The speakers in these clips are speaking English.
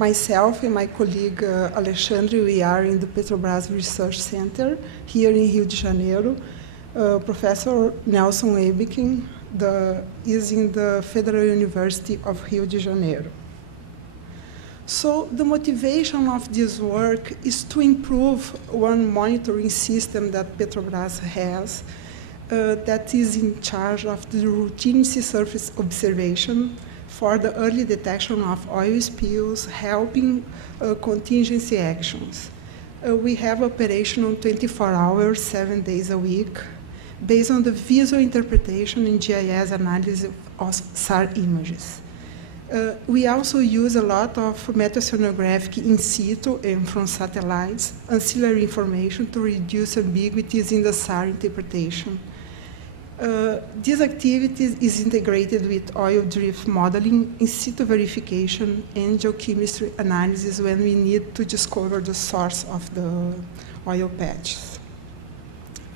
Myself and my colleague Alexandre, we are in the Petrobras Research Center here in Rio de Janeiro. Professor Nelson Ebecken is in the Federal University of Rio de Janeiro. So the motivation of this work is to improve one monitoring system that Petrobras has that is in charge of the routine sea surface observation for the early detection of oil spills, helping contingency actions. We have operational 24 hours, 7 days a week, based on the visual interpretation and GIS analysis of SAR images. We also use a lot of meteo-oceanographic in situ and from satellites, ancillary information to reduce ambiguities in the SAR interpretation. This activity is integrated with oil drift modeling, in situ verification, and geochemistry analysis when we need to discover the source of the oil patches.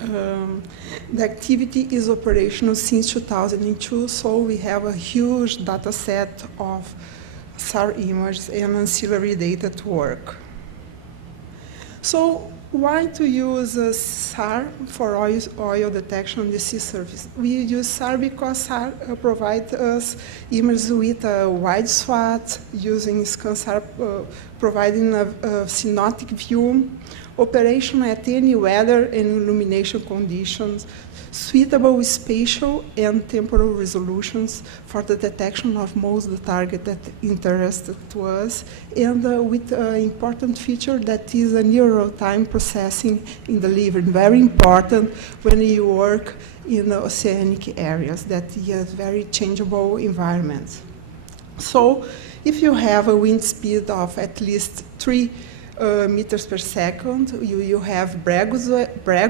The activity is operational since 2002, so we have a huge data set of SAR images and ancillary data to work. So why to use SAR for oil detection on the sea surface? We use SAR because SAR provides us images with a wide swath, using SAR providing a synoptic view, operation at any weather and illumination conditions, suitable spatial and temporal resolutions for the detection of most of the target that interested to us, and with an important feature that is a near real-time processing in delivery, very important when you work in oceanic areas that has very changeable environments. So if you have a wind speed of at least 3 meters per second, you have brag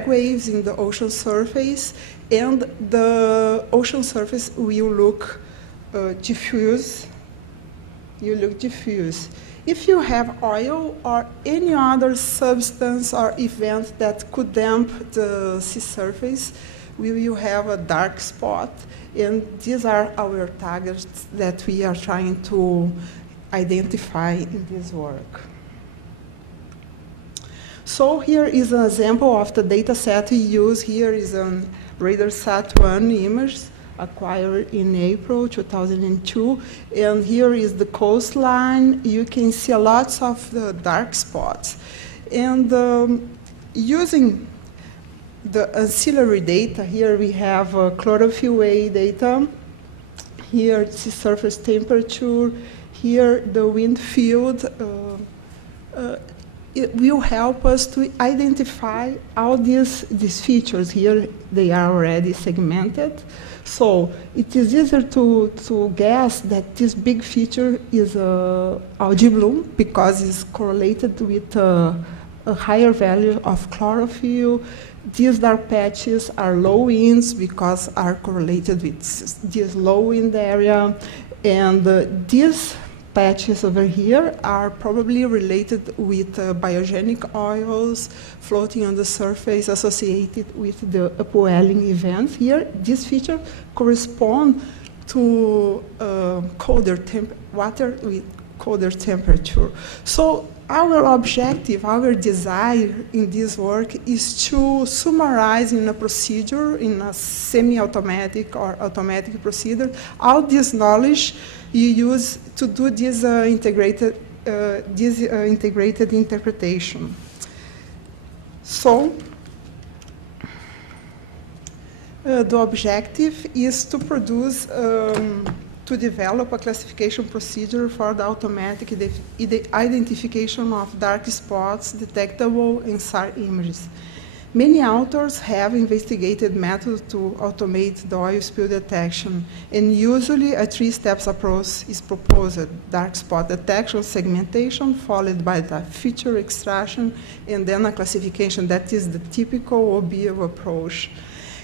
waves in the ocean surface, and the ocean surface will look diffuse. If you have oil or any other substance or event that could damp the sea surface, we will have a dark spot, and these are our targets that we are trying to identify in this work. So here is an example of the data set we use. Here is a RadarSat-1 image acquired in April 2002. And here is the coastline. You can see a lot of the dark spots. And using the ancillary data, here we have chlorophyll A data. Here sea surface temperature. Here the wind field. It will help us to identify all these features. Here they are already segmented. So it is easier to guess that this big feature is algae bloom because it's correlated with a higher value of chlorophyll. These dark patches are low winds because are correlated with this low wind area. And these patches over here are probably related with biogenic oils floating on the surface associated with the upwelling events. Here, this feature corresponds to water with colder temperature. So our objective, our desire in this work is to summarize in a procedure, in a semi-automatic or automatic procedure, all this knowledge you use to do this integrated interpretation. So the objective is to produce, to develop a classification procedure for the automatic identification of dark spots detectable in SAR images. Many authors have investigated methods to automate the oil spill detection, and usually a 3-step approach is proposed: dark spot detection, segmentation, followed by the feature extraction, and then a classification. That is the typical OBIO approach.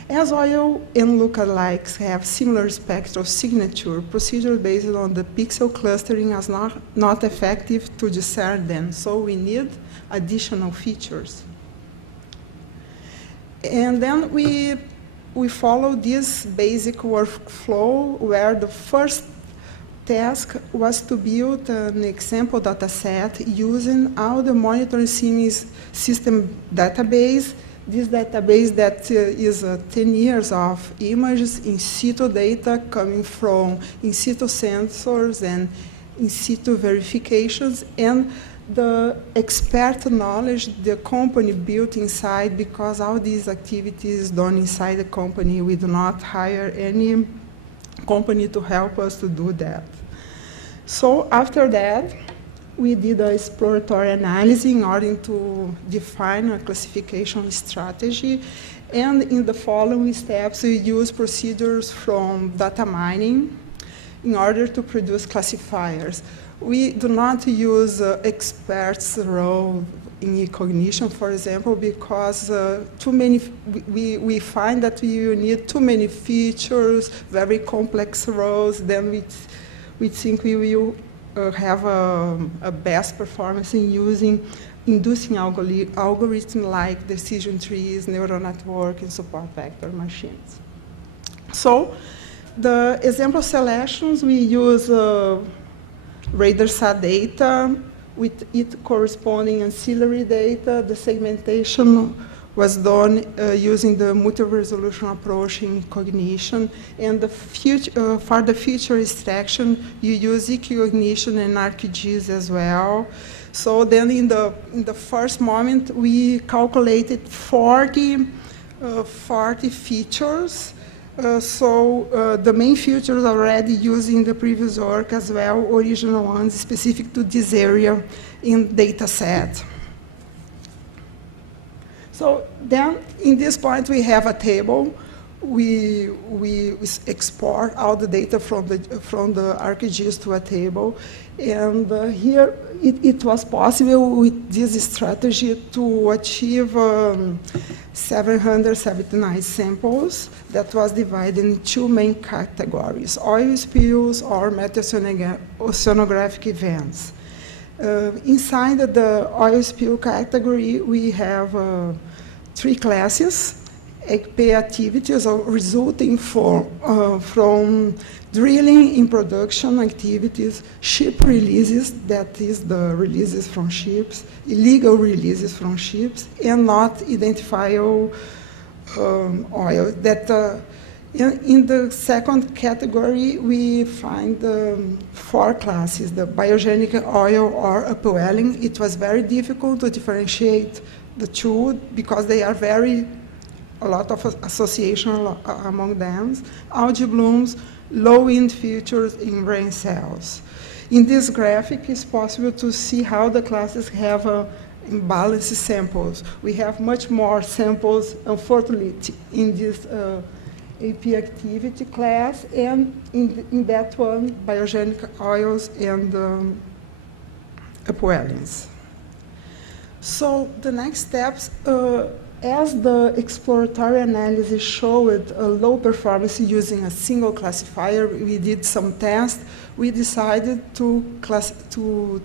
As oil and lookalikes have similar spectral signature, procedure based on the pixel clustering is not effective to discern them, so we need additional features. And then we follow this basic workflow where the first task was to build an example data set using all the monitoring system database. This database that is 10 years of images, in situ data coming from in situ sensors and in situ verifications, and the expert knowledge the company built inside, because all these activities done inside the company. We do not hire any company to help us to do that. So after that, we did an exploratory analysis in order to define a classification strategy. And in the following steps, we use procedures from data mining in order to produce classifiers. We do not use experts' role in cognition, for example, because we find that we need too many features, very complex roles. Then we think we will have a best performance in using inducing algorithms like decision trees, neural network, and support vector machines. So the example selections, we use radar SAR data with it corresponding ancillary data. The segmentation was done using the multi-resolution approach in cognition. And for the feature extraction, you use eCognition and ArcGIS as well. So then in the first moment, we calculated 40 features. The main features already used in the previous work as well, original ones specific to this area in data set. So then, in this point, we have a table. We export all the data from the ArcGIS to a table. And here, it was possible with this strategy to achieve 779 samples that was divided in two main categories: oil spills or meteo-oceanographic events. Inside the oil spill category, we have 3 classes: EP activities resulting from drilling in production activities, ship releases, that is the releases from ships, illegal releases from ships, and not identifiable oil. In the second category, we find 4 classes: the biogenic oil or upwelling. It was very difficult to differentiate the two because they are a lot of association among them. Algae blooms, low wind features in brain cells. In this graphic, it's possible to see how the classes have imbalanced samples. We have much more samples, unfortunately, in this AP activity class, and in that one, biogenic oils and upwellings. So the next steps, as the exploratory analysis showed a low performance using a single classifier, we did some tests. We decided to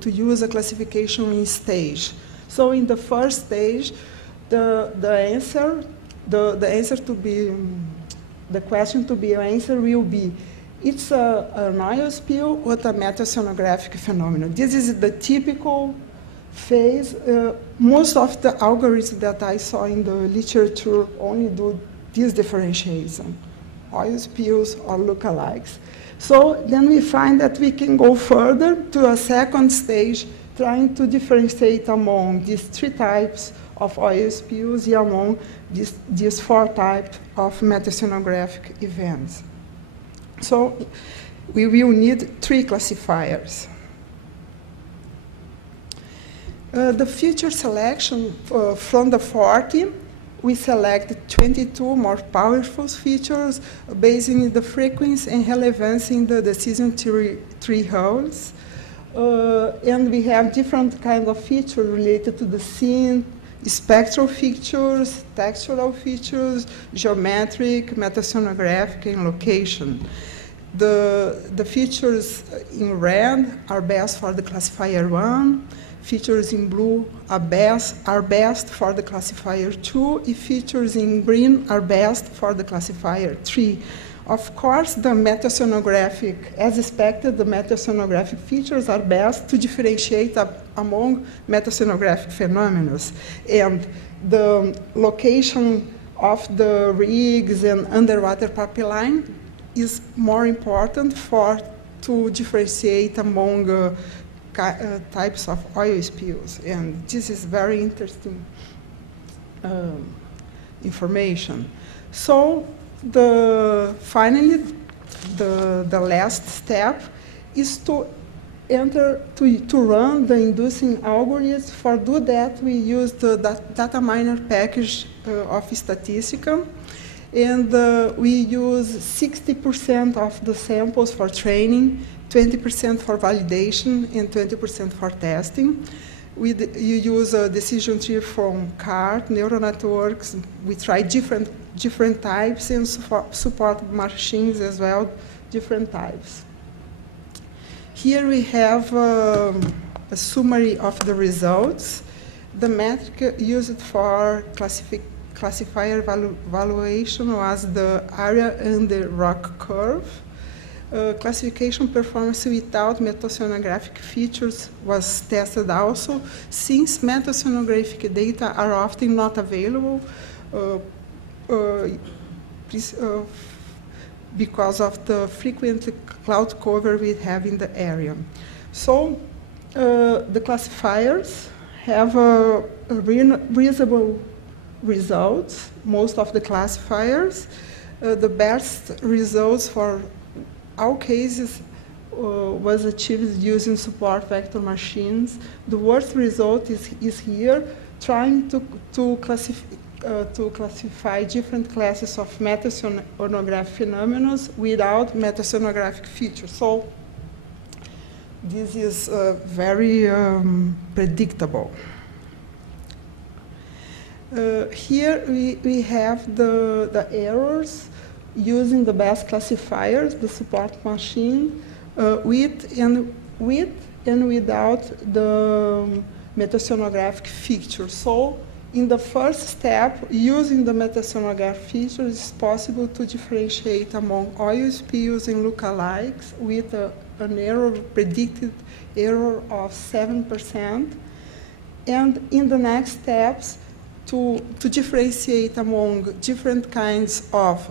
use a classification in stage. So in the first stage, the question to be answered will be, it's an oil spill or a meteo-oceanographic phenomenon. This is the typical phase. Most of the algorithms that I saw in the literature only do this differentiation: oil spills or lookalikes. So then we find that we can go further to a second stage, trying to differentiate among these 3 types of oil spills and among these 4 types of meteo-oceanographic events. So we will need 3 classifiers. The feature selection from the 40, we selected 22 more powerful features based on the frequency and relevance in the decision tree holes. And we have different kinds of features related to the scene: spectral features, textural features, geometric, meteo-oceanographic, and location. The features in red are best for the classifier 1. Features in blue are best for the classifier 2. If features in green are best for the classifier 3. Of course, the meteo-oceanographic, as expected, the meteo-oceanographic features are best to differentiate among meteo-oceanographic phenomena. And the location of the rigs and underwater pipeline is more important to differentiate among types of oil spills. And this is very interesting information. So finally, the last step is to run the inducing algorithms. For do that, we use the data miner package of Statistica, and we use 60% of the samples for training, 20% for validation, and 20% for testing. You use a decision tree from CART, neural networks. We try different types and support machines as well, different types. Here we have a summary of the results. The metric used for classifier evaluation was the area under rock curve. Classification performance without meteo-oceanographic features was tested also, since meteo-oceanographic data are often not available because of the frequent cloud cover we have in the area. So the classifiers have reasonable results, most of the classifiers. The best results for all cases was achieved using support vector machines. The worst result is here, trying to classify different classes of meteo-oceanographic phenomena without meteo-oceanographic features. So this is very predictable. Here we have the errors using the best classifiers, the support machine, with and without the meteo-oceanographic feature. So in the first step, using the meteo-oceanographic feature, it's possible to differentiate among oil spills and lookalikes with an predicted error of 7%. And in the next steps, to differentiate among different kinds of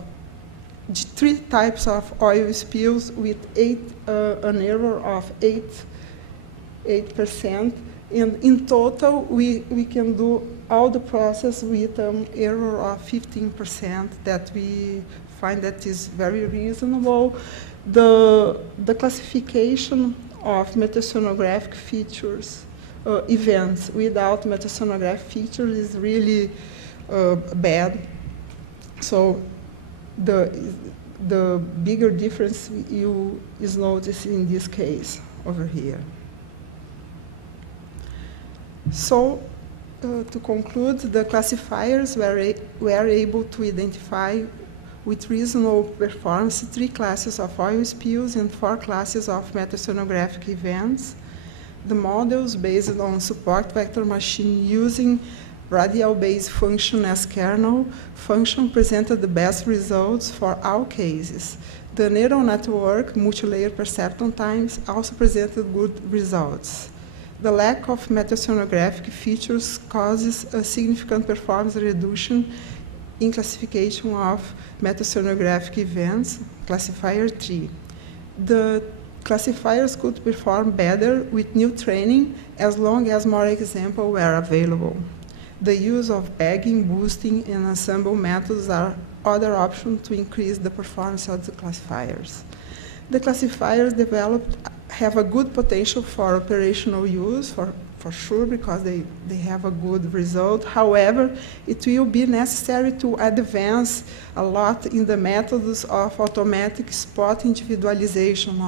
3 types of oil spills with an error of 8%. And in total, we can do all the process with an error of 15% that we find that is very reasonable. The classification of meteo-oceanographic features, events without meteo-oceanographic features is really bad. So the bigger difference is noticed in this case over here. So to conclude, the classifiers were able to identify with reasonable performance 3 classes of oil spills and 4 classes of meteo-oceanographic events. The models based on support vector machine using radial-based function as kernel function presented the best results for all cases. The neural network multi-layer perception times also presented good results. The lack of meteo-oceanographic features causes a significant performance reduction in classification of meteo-oceanographic events, classifier 3. The classifiers could perform better with new training as long as more examples were available. The use of bagging, boosting, and ensemble methods are other options to increase the performance of the classifiers. The classifiers developed have a good potential for operational use, for sure, because they have a good result. However, it will be necessary to advance a lot in the methods of automatic spot individualization,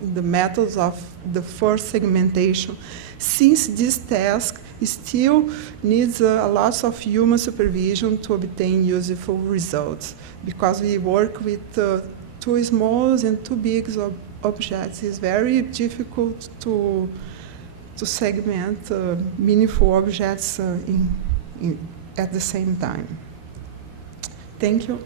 in the methods of the first segmentation, since this task still needs a lot of human supervision to obtain useful results, because we work with too small and too big objects. It's very difficult to segment meaningful objects at the same time. Thank you.